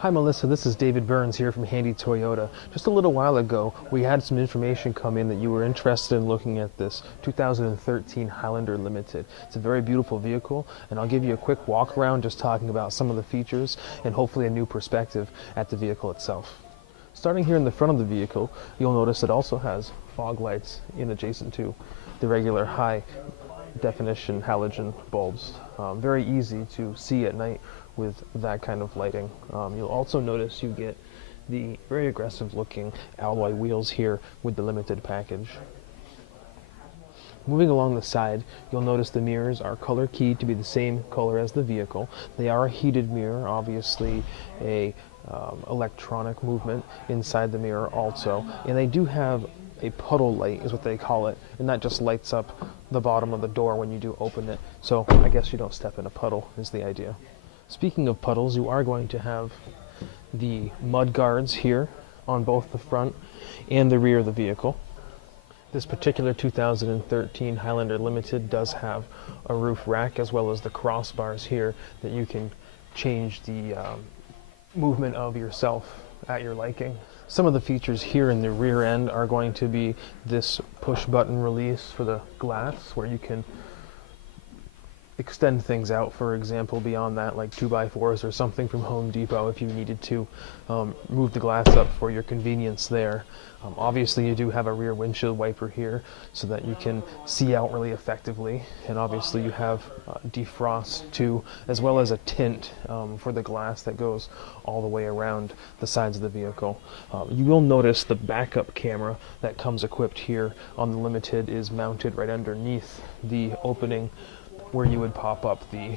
Hi Melissa, this is David Burns here from Handy Toyota. Just a little while ago, we had some information come in that you were interested in looking at this 2013 Highlander Limited. It's a very beautiful vehicle, and I'll give you a quick walk around just talking about some of the features and hopefully a new perspective at the vehicle itself. Starting here in the front of the vehicle, you'll notice it also has fog lights in adjacent to the regular high definition halogen bulbs. Very easy to see at night with that kind of lighting. You'll also notice you get the very aggressive looking alloy wheels here with the limited package. Moving along the side, you'll notice the mirrors are color keyed to be the same color as the vehicle. They are a heated mirror, obviously a electronic movement inside the mirror also, and they do have a puddle light is what they call it, and that just lights up the bottom of the door when you do open it, so I guess you don't step in a puddle is the idea. Speaking of puddles, you are going to have the mud guards here on both the front and the rear of the vehicle. This particular 2013 Highlander Limited does have a roof rack as well as the crossbars here that you can change the movement of yourself at your liking. Some of the features here in the rear end are going to be this push button release for the glass where you can extend things out, for example, beyond that, like 2x4s or something from Home Depot if you needed to move the glass up for your convenience there. Obviously you do have a rear windshield wiper here so that you can see out really effectively, and obviously you have defrost too, as well as a tint for the glass that goes all the way around the sides of the vehicle. You will notice the backup camera that comes equipped here on the Limited is mounted right underneath the opening where you would pop up the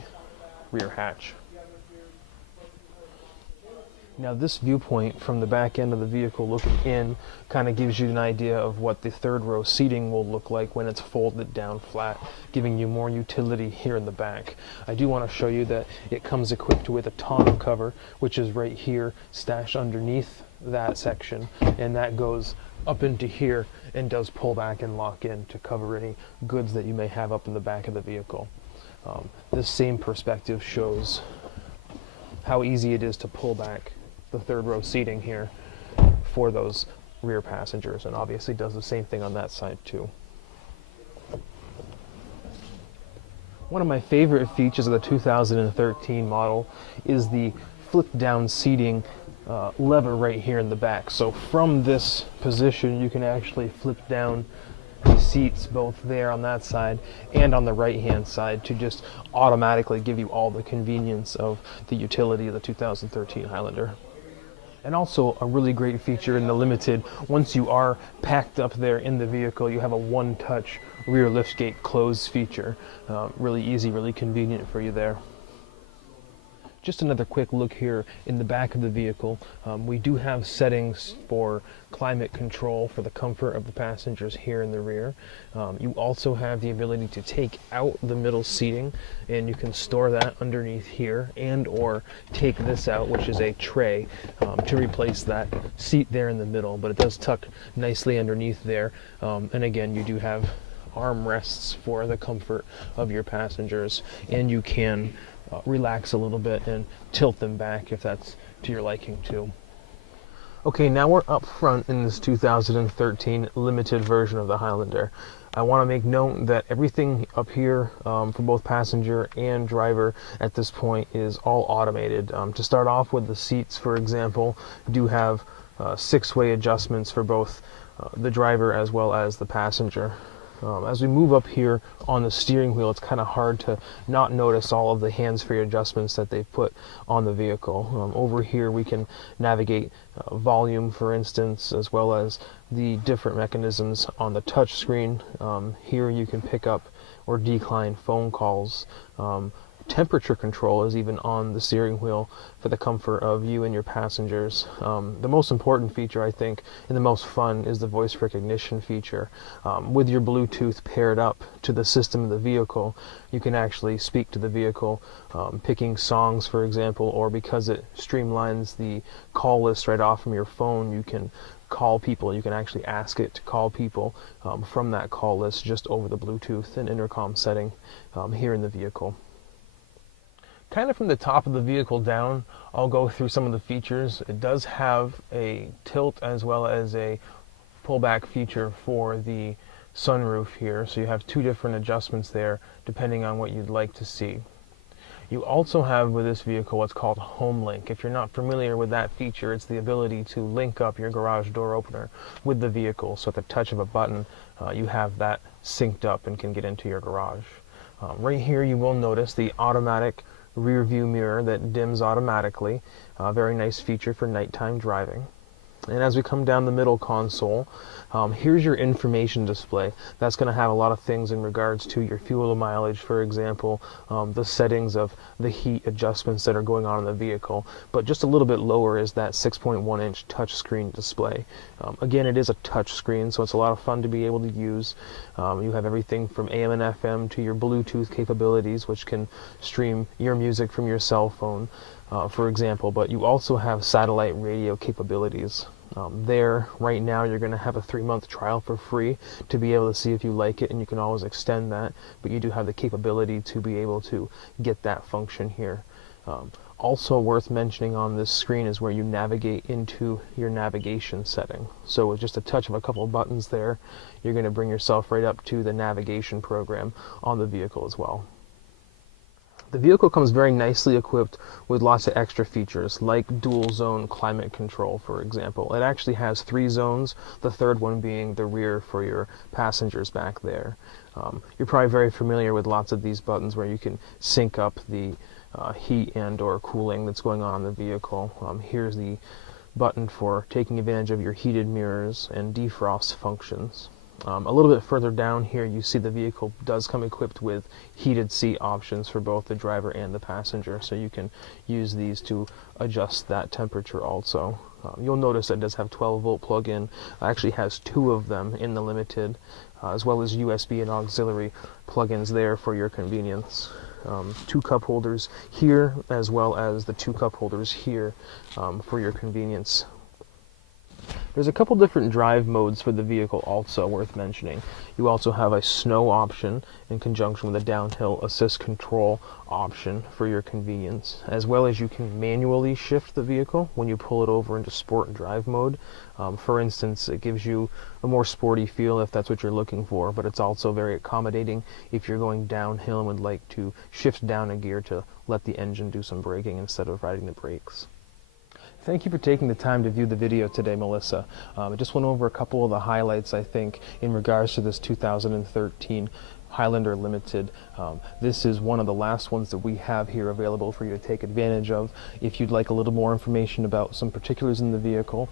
rear hatch. Now this viewpoint from the back end of the vehicle looking in kind of gives you an idea of what the third row seating will look like when it's folded down flat, giving you more utility here in the back. I do want to show you that it comes equipped with a tonneau cover, which is right here stashed underneath that section, and that goes up into here and does pull back and lock in to cover any goods that you may have up in the back of the vehicle. This same perspective shows how easy it is to pull back the third row seating here for those rear passengers, and obviously does the same thing on that side too. One of my favorite features of the 2013 model is the flip down seating lever right here in the back. So from this position you can actually flip down the seats both there on that side and on the right hand side to just automatically give you all the convenience of the utility of the 2013 Highlander. And also a really great feature in the Limited, once you are packed up there in the vehicle, you have a one-touch rear liftgate close feature. Really easy, really convenient for you there. Just another quick look here in the back of the vehicle. We do have settings for climate control for the comfort of the passengers here in the rear. You also have the ability to take out the middle seating, and you can store that underneath here, and or take this out, which is a tray, to replace that seat there in the middle, but it does tuck nicely underneath there. And again, you do have armrests for the comfort of your passengers, and you can relax a little bit and tilt them back if that's to your liking too. Okay, now we're up front in this 2013 Limited version of the Highlander. I want to make note that everything up here for both passenger and driver at this point is all automated. To start off with, the seats, for example, do have 6-way adjustments for both the driver as well as the passenger. As we move up here on the steering wheel, it's kind of hard to not notice all of the hands-free adjustments that they've put on the vehicle. Over here we can navigate volume, for instance, as well as the different mechanisms on the touch screen. Here you can pick up or decline phone calls. Temperature control is even on the steering wheel for the comfort of you and your passengers. The most important feature, I think, and the most fun, is the voice recognition feature. With your Bluetooth paired up to the system of the vehicle, you can actually speak to the vehicle, picking songs, for example, or because it streamlines the call list right off from your phone, you can call people. You can actually ask it to call people from that call list just over the Bluetooth and intercom setting here in the vehicle. Kind of from the top of the vehicle down, I'll go through some of the features. It does have a tilt as well as a pullback feature for the sunroof here, so you have two different adjustments there depending on what you'd like to see. You also have with this vehicle what's called Home Link. If you're not familiar with that feature, it's the ability to link up your garage door opener with the vehicle, so at the touch of a button you have that synced up and can get into your garage. Right here you will notice the automatic rear view mirror that dims automatically. Very nice feature for nighttime driving. And as we come down the middle console, here's your information display. That's going to have a lot of things in regards to your fuel mileage, for example, the settings of the heat adjustments that are going on in the vehicle. But just a little bit lower is that 6.1-inch touchscreen display. Again, it is a touch screen, so it's a lot of fun to be able to use. You have everything from AM and FM to your Bluetooth capabilities, which can stream your music from your cell phone, for example, but you also have satellite radio capabilities. There, right now, you're going to have a 3-month trial for free to be able to see if you like it, and you can always extend that, but you do have the capability to be able to get that function here. Also worth mentioning on this screen is where you navigate into your navigation setting. So with just a touch of a couple of buttons there, you're going to bring yourself right up to the navigation program on the vehicle as well. The vehicle comes very nicely equipped with lots of extra features, like dual zone climate control, for example. It actually has 3 zones, the third one being the rear for your passengers back there. You're probably very familiar with lots of these buttons where you can sync up the heat and or cooling that's going on in the vehicle. Here's the button for taking advantage of your heated mirrors and defrost functions. A little bit further down here, you see the vehicle does come equipped with heated seat options for both the driver and the passenger, so you can use these to adjust that temperature also. You'll notice it does have 12-volt plug-in. It actually has 2 of them in the Limited, as well as USB and auxiliary plug-ins there for your convenience. 2 cup holders here, as well as the 2 cup holders here for your convenience. There's a couple different drive modes for the vehicle also worth mentioning. You also have a snow option in conjunction with a downhill assist control option for your convenience, as well as you can manually shift the vehicle when you pull it over into sport and drive mode. For instance, it gives you a more sporty feel if that's what you're looking for, but it's also very accommodating if you're going downhill and would like to shift down a gear to let the engine do some braking instead of riding the brakes. Thank you for taking the time to view the video today, Melissa. I just went over a couple of the highlights, I think, in regards to this 2013 Highlander Limited. This is one of the last ones that we have here available for you to take advantage of. If you'd like a little more information about some particulars in the vehicle,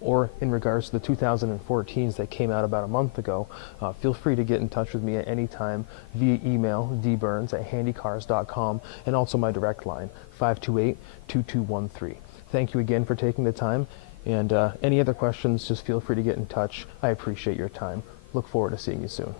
or in regards to the 2014s that came out about a month ago, feel free to get in touch with me at any time via email, dburns@handycars.com, and also my direct line, 528-2213. Thank you again for taking the time, and any other questions, just feel free to get in touch. I appreciate your time. Look forward to seeing you soon.